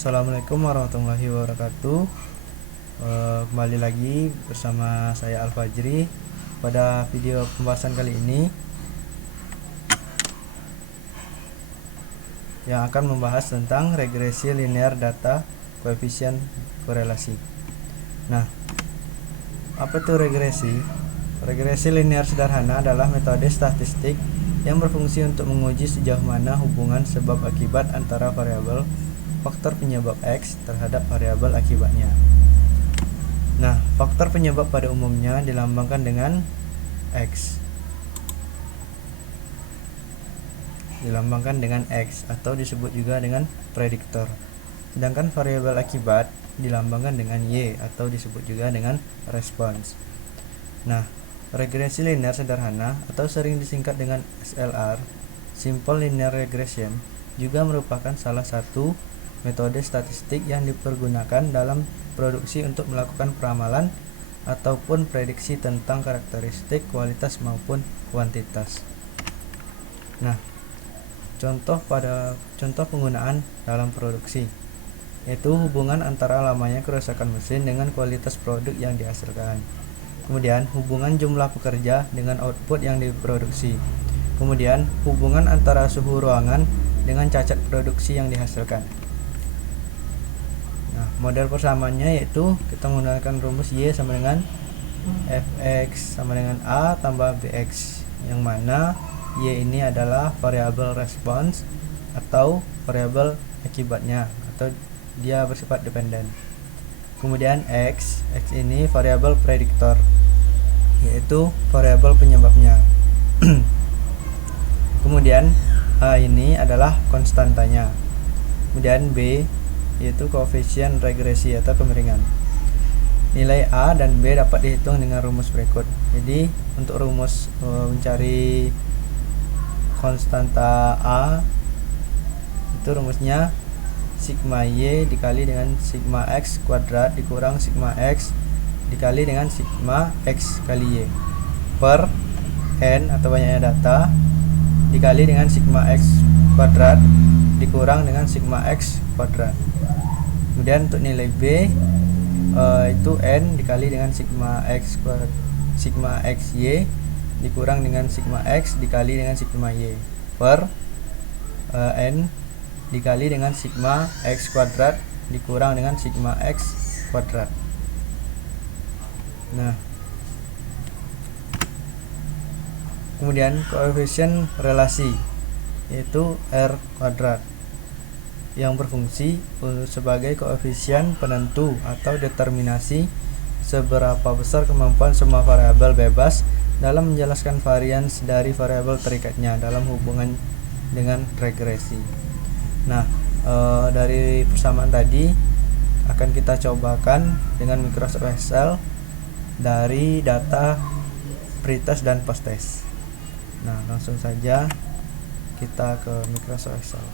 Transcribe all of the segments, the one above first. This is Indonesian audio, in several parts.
Assalamualaikum warahmatullahi wabarakatuh. Kembali lagi bersama saya Al-Fajri. Pada video pembahasan kali ini yang akan membahas tentang regresi linear data koefisien korelasi. Nah, apa itu regresi? Regresi linear sederhana adalah metode statistik yang berfungsi untuk menguji sejauh mana hubungan sebab akibat antara variabel faktor penyebab X terhadap variabel akibatnya. Nah, faktor penyebab pada umumnya dilambangkan dengan X. Atau disebut juga dengan prediktor. Sedangkan variabel akibat dilambangkan dengan Y atau disebut juga dengan respons. Nah, regresi linear sederhana atau sering disingkat dengan SLR, Simple Linear Regression, juga merupakan salah satu metode statistik yang dipergunakan dalam produksi untuk melakukan peramalan ataupun prediksi tentang karakteristik kualitas maupun kuantitas. Nah, contoh penggunaan dalam produksi yaitu hubungan antara lamanya kerusakan mesin dengan kualitas produk yang dihasilkan. Kemudian hubungan jumlah pekerja dengan output yang diproduksi. Kemudian hubungan antara suhu ruangan dengan cacat produksi yang dihasilkan. Nah, model persamaannya yaitu kita menggunakan rumus Y sama dengan Fx sama dengan A tambah Bx, yang mana Y ini adalah variabel respons atau variabel akibatnya, atau dia bersifat dependen. Kemudian X ini variabel prediktor, yaitu variabel penyebabnya. Kemudian A ini adalah konstantanya. Kemudian B yaitu koefisien regresi atau kemiringan. Nilai A dan B dapat dihitung dengan rumus berikut. Jadi untuk rumus mencari konstanta A itu rumusnya sigma Y dikali dengan sigma X kuadrat dikurang sigma X dikali dengan sigma X kali Y per N atau banyaknya data dikali dengan sigma X kuadrat dikurang dengan sigma X kuadrat. Kemudian untuk nilai B itu N dikali dengan sigma X Y dikurang dengan sigma X dikali dengan sigma Y per N dikali dengan sigma X kuadrat dikurang dengan sigma X kuadrat. Nah, kemudian koefisien relasi yaitu R kuadrat yang berfungsi sebagai koefisien penentu atau determinasi seberapa besar kemampuan semua variabel bebas dalam menjelaskan varians dari variabel terikatnya dalam hubungan dengan regresi. Nah, dari persamaan tadi akan kita cobakan dengan Microsoft Excel dari data pretest dan posttest. Nah, langsung saja kita ke Microsoft Excel.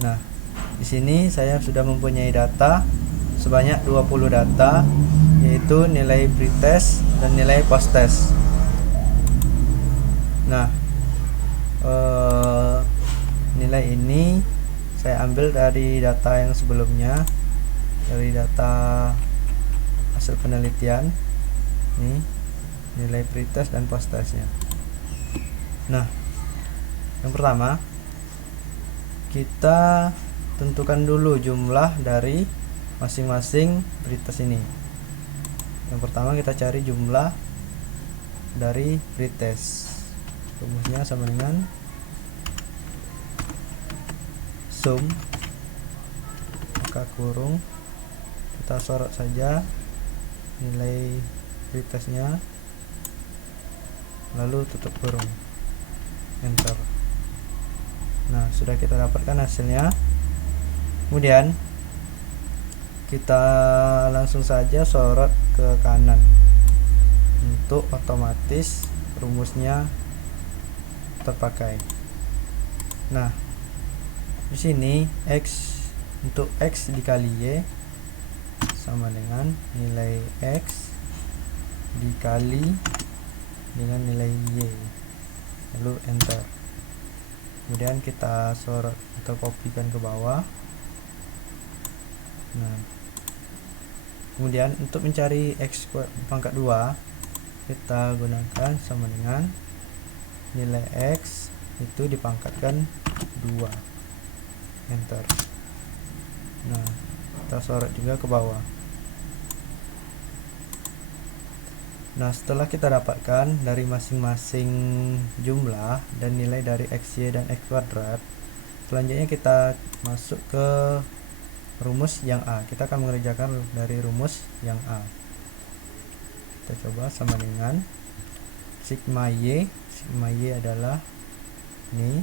Nah, di sini saya sudah mempunyai data sebanyak 20 data, yaitu nilai pretest dan nilai posttest. Nah, nilai ini saya ambil dari data yang sebelumnya, dari data hasil penelitian. Ini nilai pretest dan posttestnya. Nah, yang pertama kita tentukan dulu jumlah dari masing-masing pretest ini. Yang pertama kita cari jumlah dari pretest. Rumusnya sama dengan sum buka kurung, kita sorot saja nilai pretestnya lalu tutup kurung, enter. Nah, sudah kita dapatkan hasilnya. Kemudian kita langsung saja sorot ke kanan untuk otomatis rumusnya terpakai. Nah, di sini untuk X dikali Y sama dengan nilai X dikali dengan nilai Y, lalu enter. Kemudian kita sorot atau kopikan ke bawah. Nah, kemudian untuk mencari x pangkat 2, kita gunakan sama dengan nilai x itu dipangkatkan 2, enter. Nah, kita sorot juga ke bawah. Nah, setelah kita dapatkan dari masing-masing jumlah dan nilai dari xy dan x kuadrat, selanjutnya kita masuk ke rumus yang A. Kita akan mengerjakan dari rumus yang A. Kita coba sama dengan sigma y. Sigma y adalah ini,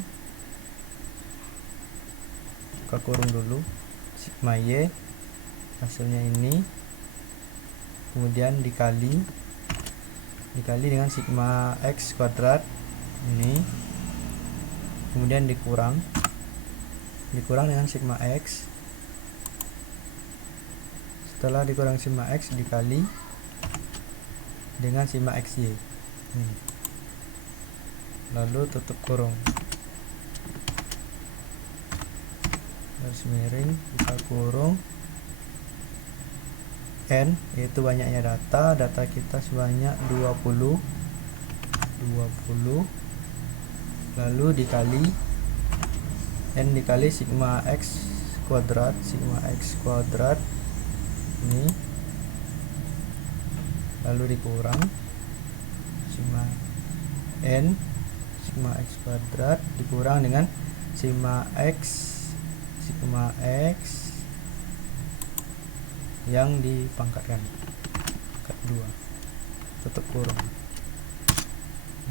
buka kurung dulu, sigma y hasilnya ini, kemudian dikali dengan sigma x kuadrat ini, kemudian dikurang dengan sigma x. Setelah dikurang sigma x dikali dengan sigma xy ini, lalu tutup kurung, garis miring, buka kurung, n yaitu banyaknya data kita sebanyak 20, lalu dikali n dikali sigma x kuadrat ini, lalu dikurang sigma n sigma x kuadrat dikurang dengan sigma x yang dipangkatkan ke 2, tutup kurung.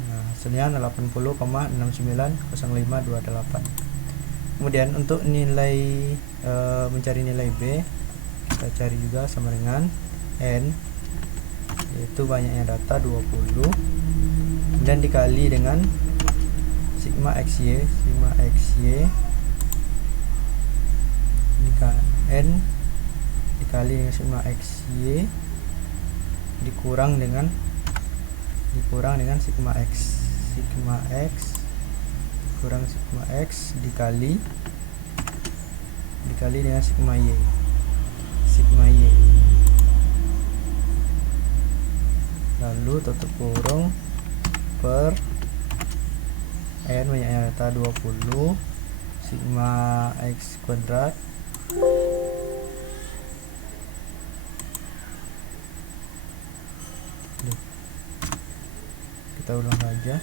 Nah, hasilnya 80,690528. Kemudian untuk nilai mencari nilai B, kita cari juga sama dengan n yaitu banyaknya data 20, kemudian dikali dengan sigma xy n dikali dengan sigma xy dikurang dengan sigma x kurang sigma x dikali dengan sigma y lalu tutup kurung per n banyaknya data 20 sigma x kuadrat kita ulang saja,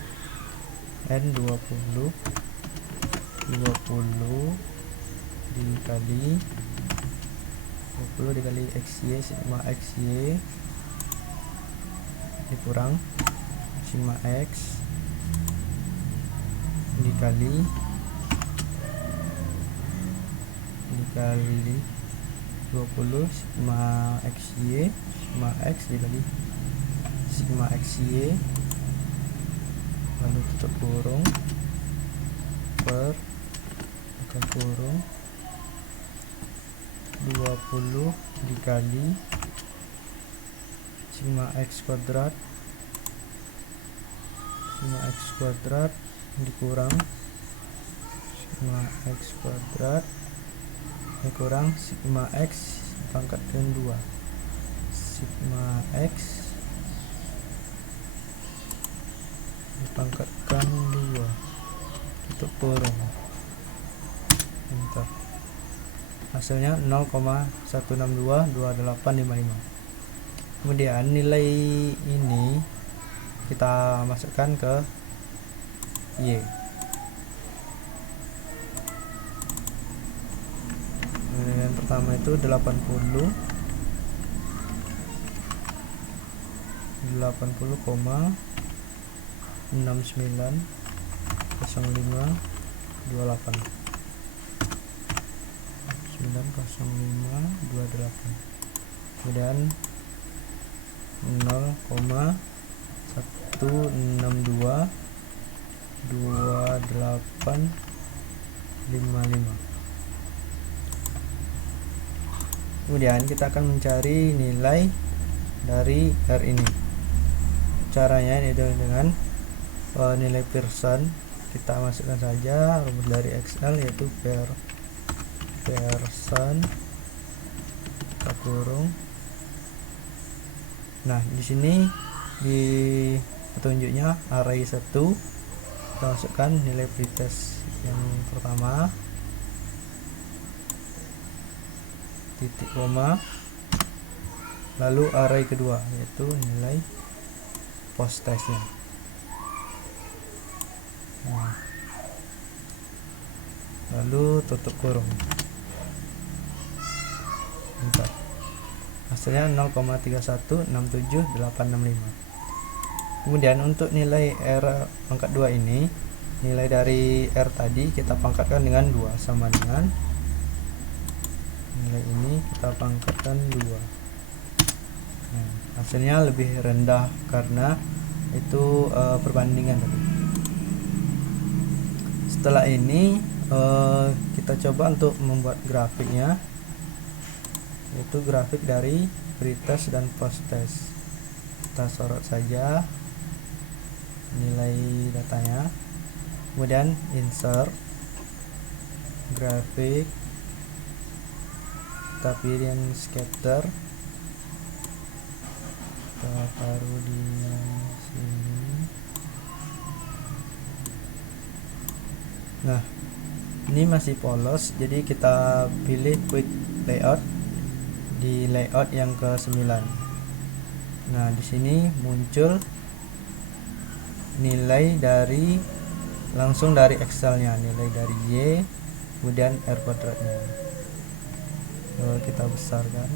n 20 dikali xy sigma xy dikurang sigma x dikali 20 sigma xy x dikali sigma xy lalu tutup kurung per buka kurung 20 dikali sigma x kuadrat dikurang sigma x kuadrat dikurang sigma x dipangkatkan 2 sigma x dipangkatkan 2 tutup kurung, enter. Hasilnya 0,1622855. Kemudian nilai ini kita masukkan ke y. Yang pertama itu 80,690528. Kemudian 0,1622855. Kemudian kita akan mencari nilai dari R ini. Caranya yaitu dengan nilai Pearson, kita masukkan saja rumus dari Excel yaitu Pearson buka kurung. Nah, di sini di petunjuknya array 1 kita masukkan nilai pretest yang pertama, titik koma, lalu array kedua yaitu nilai post testnya. Nah, lalu tutup kurung. Bentar. Hasilnya 0,3167865. Kemudian untuk nilai R pangkat 2 ini, nilai dari R tadi kita pangkatkan dengan 2, sama dengan nilai ini kita pangkatkan 2. Nah, hasilnya lebih rendah karena itu perbandingan tadi. Setelah ini kita coba untuk membuat grafiknya, yaitu grafik dari pretest dan post test. Kita sorot saja nilai datanya, kemudian insert grafik, kita pilih yang scatter, kita taruh di sini. Nah, ini masih polos, jadi kita pilih quick layout di layout yang ke-9. Nah, di sini muncul nilai dari langsung dari Excelnya, nilai dari Y kemudian R kuadratnya. Kita besarkan.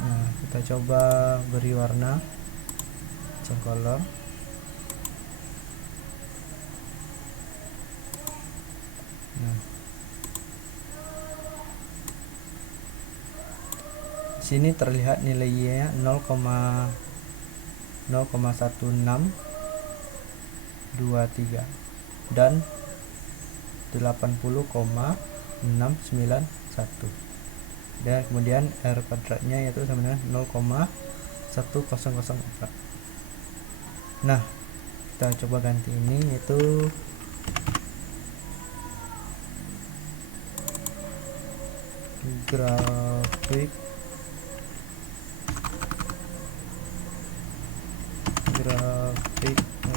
Nah, kita coba beri warna change color. Nah, sini terlihat nilai Y-nya 0,1623 dan 80,691, dan kemudian R kuadratnya yaitu sama dengan 0,1004. Nah, kita coba ganti ini, yaitu grafik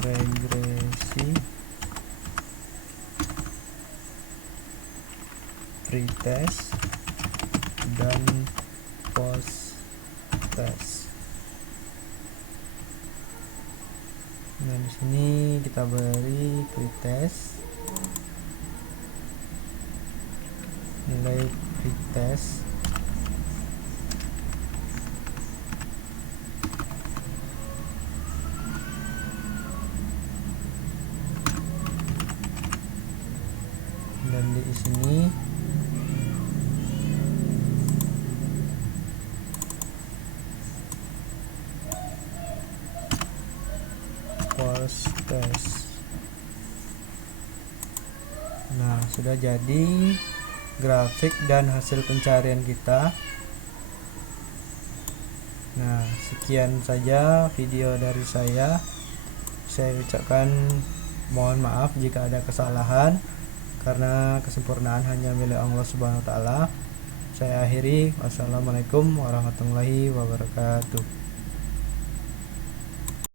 regresi pretest dan post test. Nah, di sini kita beri pretest, nilai pretest dan di sini post test. Nah, sudah jadi grafik dan hasil pencarian kita. Nah, sekian saja video dari saya. Saya ucapkan mohon maaf jika ada kesalahan, karena kesempurnaan hanya milik Allah Subhanahu wa taala. Saya akhiri, wassalamualaikum warahmatullahi wabarakatuh.